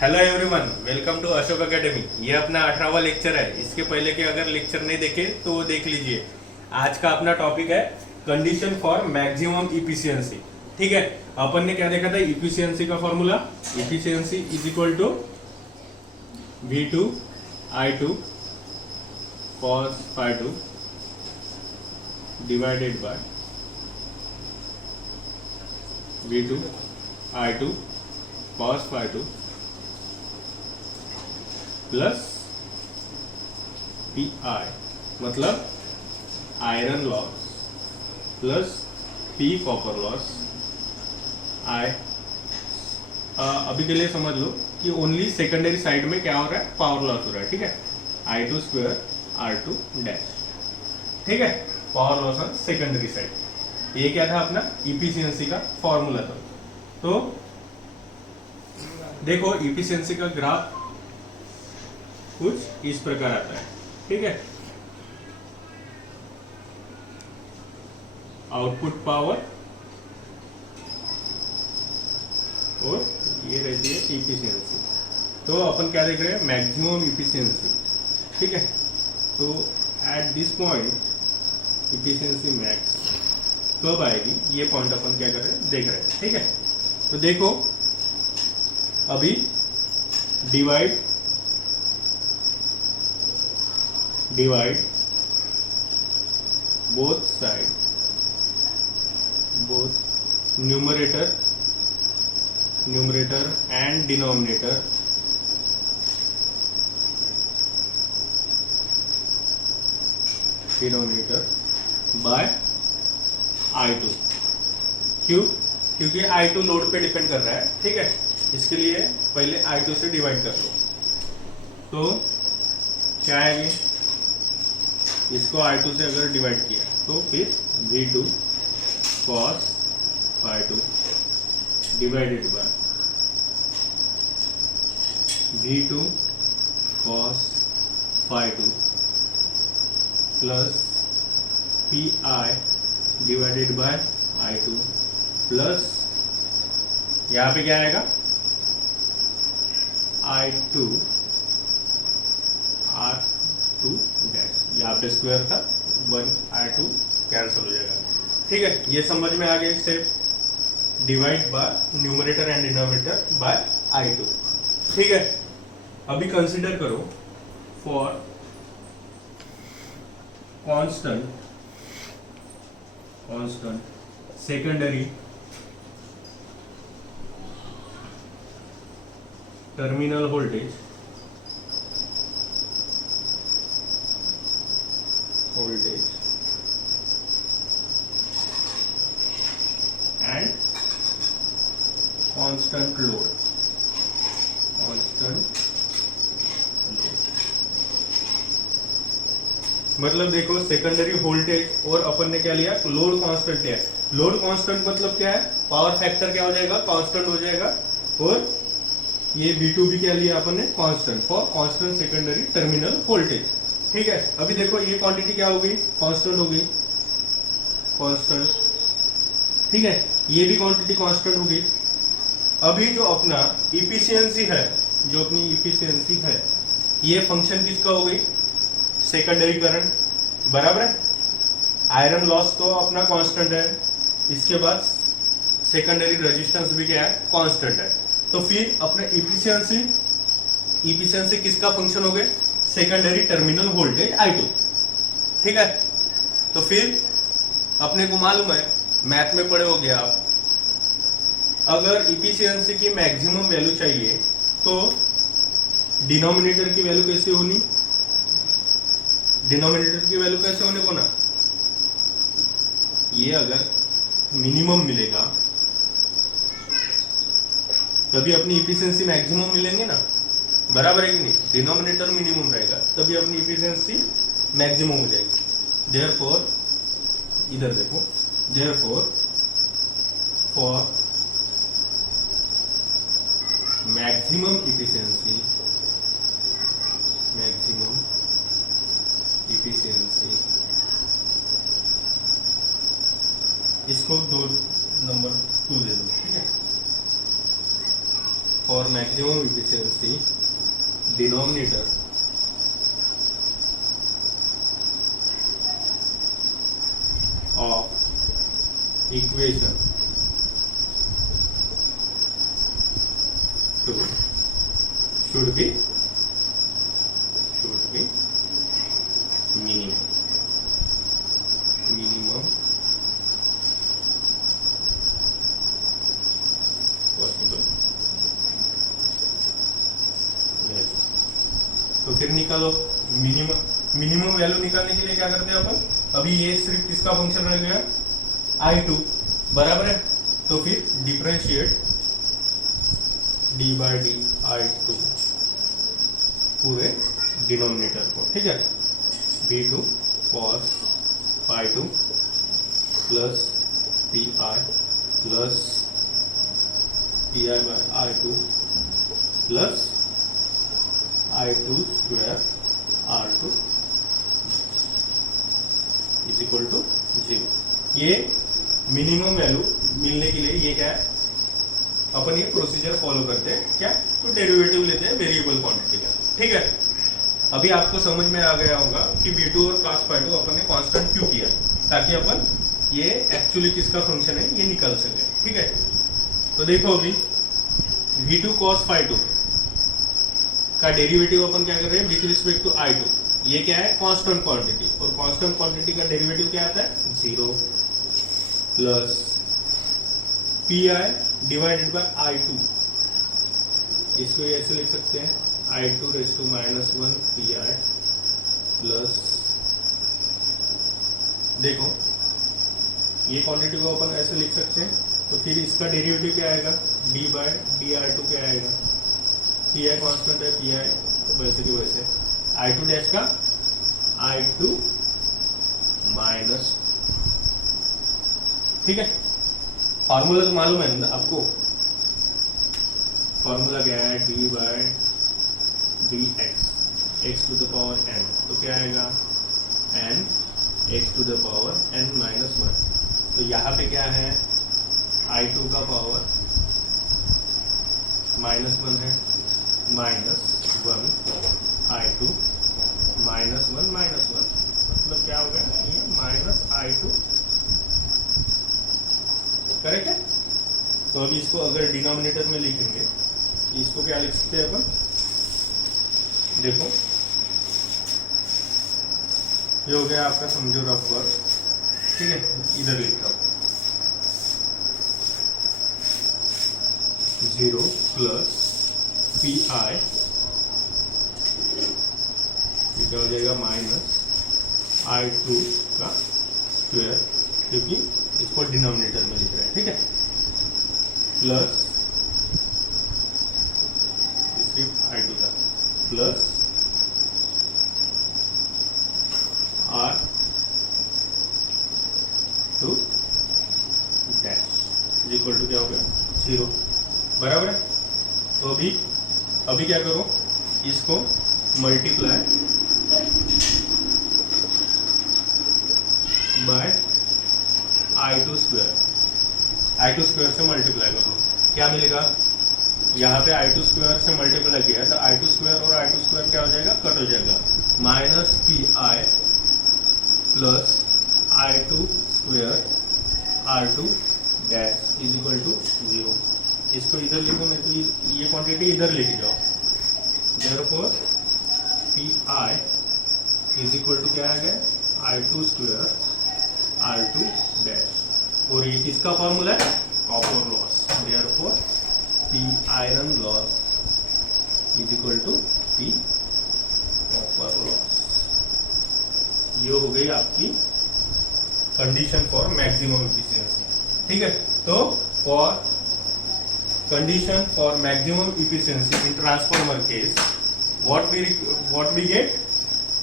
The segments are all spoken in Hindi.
Hello everyone, welcome to Ashok Academy. ये अपना 18वां लेक्चर है। इसके पहले के अगर लेक्चर नहीं देखे तो वो देख लीजिए। आज का अपना टॉपिक है कंडीशन फॉर मैक्सिमम इफिशियंसी। ठीक है, अपन ने क्या देखा था? इफिशियंसी का formula, efficiency is equal to V2I2 cos phi 2 divided by V2I2 cos phi 2 plus PI, मतलब iron loss plus P copper loss. I अभी के लिए समझ लो कि ओनली सेकेंडरी साइड में क्या हो रहा है, पावर लॉस हो रहा है। ठीक है, I2 स्क्वायर R2 डैश। ठीक है, power loss on secondary side. ये क्या था? अपना इफिशियंसी का फॉर्मूला था। तो देखो, इफिशियंसी का ग्राफ कुछ इस प्रकार आता है। ठीक है, आउटपुट पावर और ये रहती है इफिशियंसी। तो अपन क्या देख रहे हैं? Maximum efficiency. ठीक है, तो at this point efficiency max कब आएगी, ये पॉइंट अपन क्या कर रहे हैं, देख रहे हैं। ठीक है, तो देखो अभी divide both side, both numerator and denominator by I2। क्यों? क्योंकि I2 लोड पे डिपेंड कर रहा है। ठीक है, इसके लिए पहले I2 से डिवाइड कर लो। तो क्या आएगी? इसको I2 से अगर डिवाइड किया तो फिर V2 cos phi 2 divided bye V2 cos phi 2 plus PI divided by I2 plus यहाँ पे क्या आएगा? I2 R2 dash. यहाँ पे स्क्वायर था, 1I2 कैंसिल हो जाएगा। ठीक है, ये समझ में आ गया step. Divide by numerator and denominator by I2। ठीक है, अभी कंसीडर करो for constant secondary terminal voltage and constant load। मतलब देखो, सेकेंडरी वोल्टेज और अपन ने क्या लिया? लोड कांस्टेंट लिया। लोड कांस्टेंट मतलब क्या है? पावर फैक्टर क्या हो जाएगा? कांस्टेंट हो जाएगा। और ये V2 भी क्या लिया अपन ने? Constant, for constant secondary terminal voltage. ठीक है, अभी देखो ये क्वांटिटी क्या हो गई? कांस्टेंट हो गई, कांस्टेंट। ठीक है, ये भी क्वांटिटी कांस्टेंट हो गई। अभी जो अपना इफिशियंसी है, ये फंक्शन किसका हो गई? सेकेंडरी करंट, बराबर है। आयरन लॉस तो अपना कांस्टेंट है, इसके बाद सेकेंडरी रेजिस्टेंस भी क्या है? कांस्टेंट है। तो फिर अपने इफिशियंसी किसका फंक्शन हो गए? Secondary terminal voltage I2। ठीक है, तो फिर अपने को मालूम है, मैथ में पढ़े होगे आप, अगर इफिशियंसी की मैक्सिमम वैल्यू चाहिए तो डिनोमिनेटर की वैल्यू कैसे होनी? डिनोमिनेटर की वैल्यू कैसे होने को ना, ये अगर मिनिमम मिलेगा तभी अपनी इफिशियंसी मैक्सिमम मिलेंगे ना, बराबर है कि नहीं? डिनोमिनेटर मिनिमम रहेगा तभी अपनी इफिशियंसी मैक्सिमम हो जाएगी। देयरफॉर इधर देखो, देयरफॉर फॉर मैक्सिमम इफिशियंसी इसको 2 नंबर 2 दे दो। ठीक है, for maximum efficiency, denominator of equation 2 should be minimum possible. Yes. तो फिर निकालो मिनिमम वैल्यू निकालने के लिए क्या करते हैं अपन, अभी ये सिर्फ किसका फंक्शन रह गया, I2 बराबर है, तो फिर differentiate d by D I2 पूरे डिनोमिनेटर को, ठीक है, V2 cos phi 2 plus pi plus pi by I2 plus I2 square R2 is equal to 0। ये मिनिमम वैल्यू मिलने के लिए ये क्या है, अपन ये प्रोसीजर फॉलो करते हैं, क्या, तो डेरिवेटिव लेते हैं वेरिएबल क्वांटिटी का, ठीक है। अभी आपको समझ में आ गया होगा कि V2 और cos phi 2 अपन ने कांस्टेंट क्यों किया, ताकि अपन ये एक्चुअली किसका फंक्शन है ये निकाल सके, ठीक है। तो देखो अभी V2 cos phi 2 का डेरिवेटिव अपन क्या कर रहे हैं विथ रिस्पेक्ट टू I2, ये क्या है कांस्टेंट क्वांटिटी, और कांस्टेंट क्वांटिटी का डेरिवेटिव क्या आता है 0 plus P I divided by I2, इसको ऐसे लिख सकते हैं I2 raise to minus 1 P I plus, देखो ये क्वांटिटी को अपन ऐसे लिख सकते हैं, तो फिर इसका डेरिवेटिव क्या आएगा d बाय डी I2 क्या आएगा, पी आई कॉन्स्टेंट है, पी आई वैसे की वैसे, I2 डैश का I2 माइनस, ठीक है। फार्मूला तो मालूम है ना आपको, फार्मूला क्या है d by D X to the power n, तो क्या आएगा n x to the power n minus 1, तो यहाँ पे क्या है I2 का पावर माइनस 1 है, माइनस 1 I2 माइनस 1 माइनस 1, मतलब क्या हो गया ये माइनस I2, करेक्ट है। तो अभी इसको अगर डिनोमिनेटर में लिखेंगे इसको क्या लिख सकते हैं अपन, देखो ये हो गया आपका, समझो रफ वर्क, ठीक है, इधर लिखता हूँ 0 प्लस पी आई, क्या हो जाएगा माइनस I2 का स्क्वायर, क्योंकि इसको डिनोमिनेटर में लिख रहे हैं, ठीक है, प्लस सिर्फ I2 का plus R2 dash equal to क्या हो गया 0, बराबर है। तो अभी क्या करो, इसको मल्टीप्लाई बाय I2 स्क्वायर से मल्टीप्लाई कर लो, क्या मिलेगा, यहाँ पे I2 स्क्वायर से मल्टीप्लाई किया तो I2 स्क्वायर और I2 स्क्वायर क्या हो जाएगा, कट हो जाएगा, minus P I plus I2 square R2 dash is equal to 0। इसको इधर लिखो, मैं तो ये क्वांटिटी इधर लेके जाओ, therefore P I is equal to क्या आ गया I2 स्क्वायर R2 डैश, और ये किसका फॉर्मूला है copper loss, therefore P iron loss is equal to P copper loss. ये हो गई आपकी कंडीशन फॉर मैक्सिमम एफिशिएंसी, ठीक है। तो for condition for maximum efficiency in transformer case what we get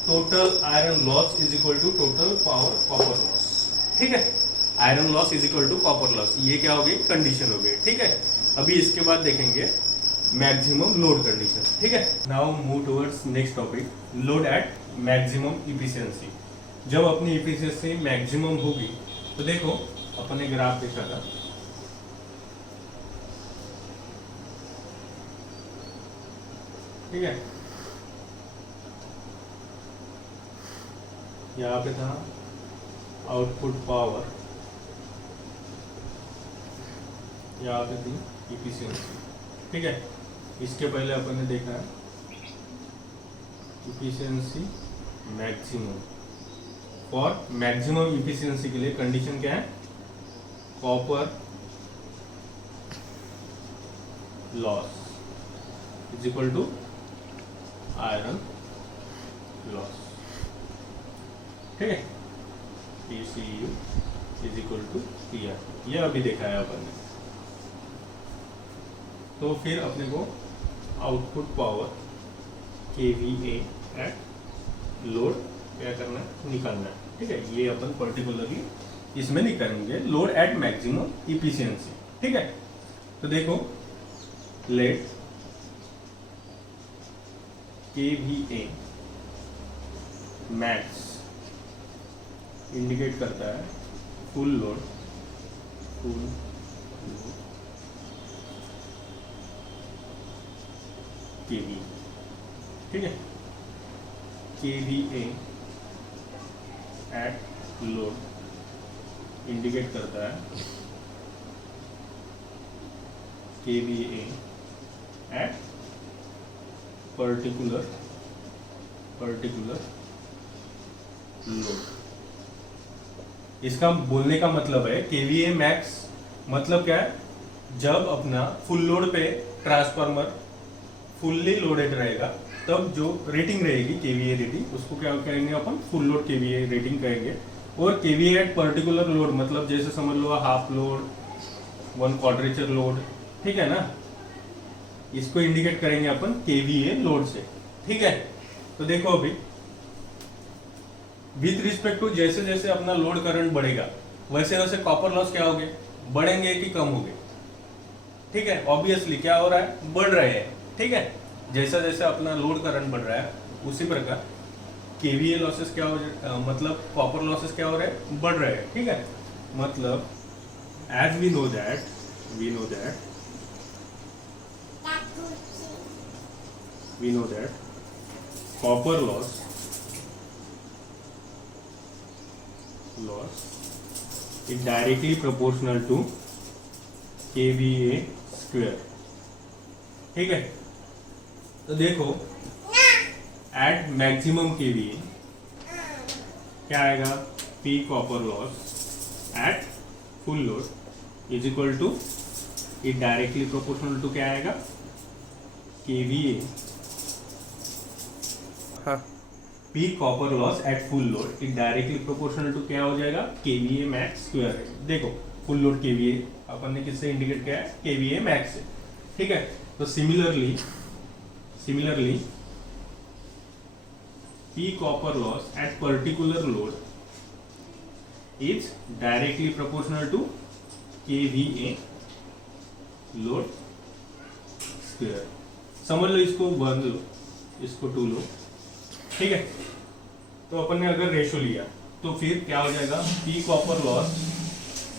total iron loss is equal to total power copper loss, ठीक है, iron loss is equal to copper loss, ये क्या हो गई कंडीशन हो गई, ठीक है। अभी इसके बाद देखेंगे मैक्सिमम लोड कंडीशन, ठीक है। Now move towards next topic, load at maximum efficiency. जब अपनी इफिशियंसी मैक्सिमम होगी तो देखो अपन ने ग्राफ देखा था, ठीक है, यहाँ पे था आउटपुट पावर, यहाँ पे थी इफिशियंसी। ठीक है, इसके पहले अपन ने देखा है efficiency maximum. For maximum efficiency के लिए कंडीशन क्या है, copper loss is equal to iron loss. ठीक है, PCU is equal to PR, ये अभी देखा है अपन ने। तो फिर अपने को output power KVA at load क्या करना है, निकालना है। ठीक है, ये अपन पर्टिकुलरली इसमें नहीं करेंगे, लोड एट मैक्सिमम इफिशियंसी। ठीक है, तो देखो लेट KVA मैक्स इंडिकेट करता है फुल लोड KVA। ठीक है, KVA एट लोड इंडिकेट करता है KVA एट पर्टिकुलर लोड। इसका बोलने का मतलब है KVA मैक्स मतलब क्या है, जब अपना फुल लोड पे ट्रांसफार्मर फुल्ली लोडेड रहेगा तब जो रेटिंग रहेगी KVA रेटिंग, उसको क्या कहेंगे अपन, फुल लोड KVA रेटिंग कहेंगे। और KVA एट पर्टिकुलर लोड मतलब जैसे समझ लो हाफ लोड, 1 क्वाड्रेचर लोड। ठीक है ना, इसको इंडिकेट करेंगे अपन KVA लोड से। ठीक है, तो देखो अभी विथ रिस्पेक्ट टू जैसे जैसे अपना लोड करंट बढ़ेगा वैसे वैसे कॉपर लॉस क्या होंगे, बढ़ेंगे कि कम होंगे। ठीक है, ऑब्वियसली क्या हो रहा है, बढ़ रहे हैं। ठीक है, जैसा जैसा अपना लोड करंट बढ़ रहा है उसी प्रकार KVA लॉसेस क्या हो मतलब कॉपर लॉसेस क्या हो रहे हैं, बढ़ रहे हैं। ठीक है, मतलब as we know that copper loss is directly proportional to KVA square। ठीक है, तो देखो एट मैक्सिमम KVA क्या आएगा, P copper loss at full load is equal to, it directly proportional to क्या आएगा, KVA P copper loss at full load it directly proportional to क्या हो जाएगा, KVA मैक्स स्क्वायर। देखो फुल लोड KVA अपन ने किससे इंडिकेट किया है, KVA मैक्स से। ठीक है, तो similarly P copper loss at particular load is directly proportional to KVA load square. समझ लो, इसको 1 लो, इसको 2 लो। ठीक है, तो अपन ने अगर रेशो लिया तो फिर क्या हो जाएगा, P copper loss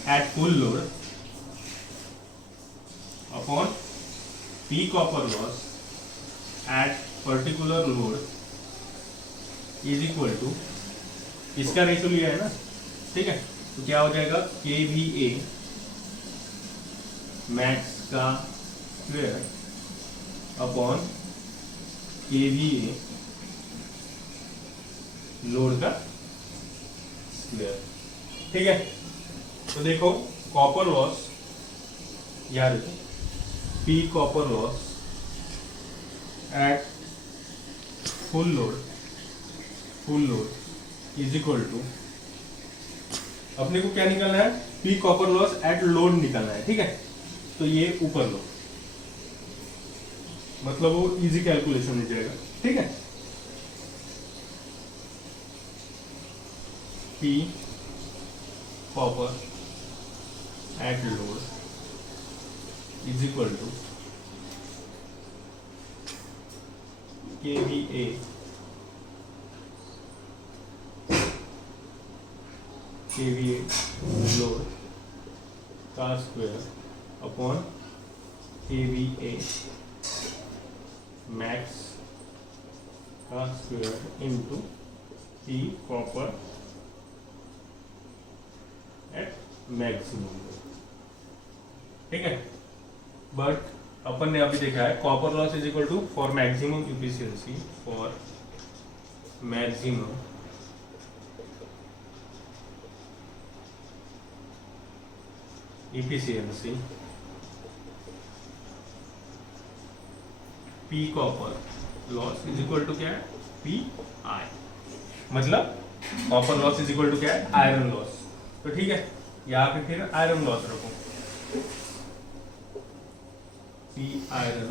at full load upon P copper loss at particular load is equal to, इसका रेशो लिया है ना। ठीक है, तो क्या हो जाएगा, KVA मैक्स का स्क्वायर अपॉन KVA लोड का स्क्वायर। ठीक है, तो देखो कॉपर लॉस यार, P copper loss at full load is equal to, अपने को क्या निकालना है, P copper loss at load निकालना है। ठीक है, तो ये ऊपर लो, मतलब वो इजी कैलकुलेशन हो जाएगा। ठीक है, P copper at load is equal to KVA load का स्क्वायर अपॉन KVA मैक्स का square into P copper at maximum. ठीक है, बट अपन ने अभी देखा है copper loss is equal to for maximum efficiency, for maximum efficiency P copper loss is equal to क्या है, पी आई, मतलब copper loss is equal to क्या है, आयरन लॉस। तो ठीक है, यहाँ पे फिर आयरन लॉस रखो, P iron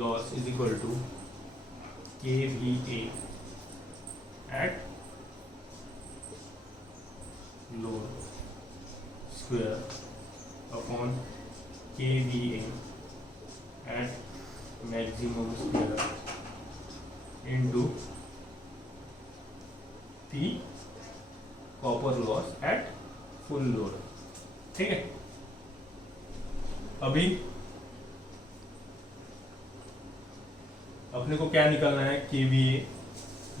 loss is equal to KVA at load square upon KVA at maximum square into P copper loss at full load. ठीक है, अभी अपने को क्या निकालना है, KVA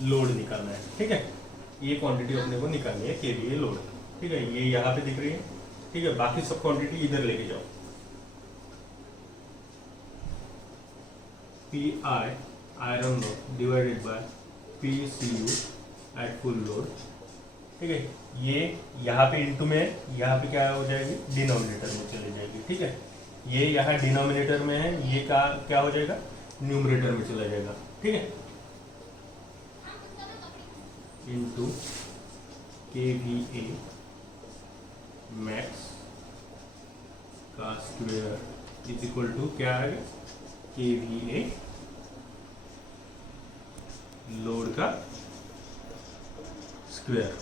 लोड निकालना है। ठीक है, ये क्वांटिटी अपने को निकालनी है KVA लोड। ठीक है, ये यहाँ पे दिख रही है। ठीक है, बाकी सब क्वांटिटी इधर लेके जाओ, PI iron load divided by PCU eight full load. ठीक है, ये यहाँ पे इंटू में, यहाँ पे क्या हो जाएगी, डिनोमिनेटर में चली जाएगी। ठीक है, ये यहाँ डिनोमिनेटर में है, ये क्या हो जाएगा, न्यूमरेटर में चला जाएगा। ठीक है, इंटू KVA मैक्स का स्क्वायर इज इक्वल टू क्या आएगा, KVA लोड का स्क्वायर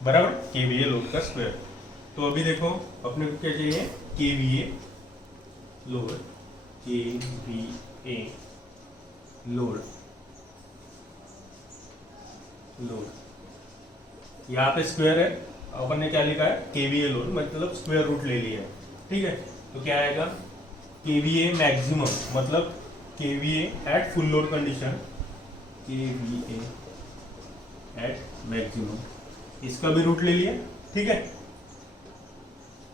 बराबर KVA लोड का स्क्वायर। तो अभी देखो अपने को क्या चाहिए, KVA लोड, KVA लोड, यहाँ पे स्क्वायर है, अपन ने क्या लिखा है, KVA लोड, मतलब स्क्वायर रूट ले लिया है। ठीक है, तो क्या आएगा, KVA मैक्सिमम मतलब KVA at full load condition, KVA at maximum, इसका भी रूट ले लिया। ठीक है,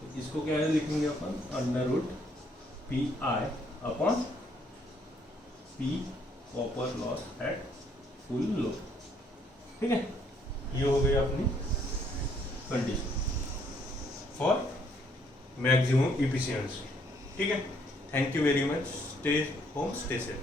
तो इसको क्या है लिखेंगे अपन, under root PI upon P copper loss at full load. ठीक है, ये हो गई अपनी कंडीशन फॉर मैक्सिमम इफिशियंसी। ठीक है, thank you very much, stay home stay safe.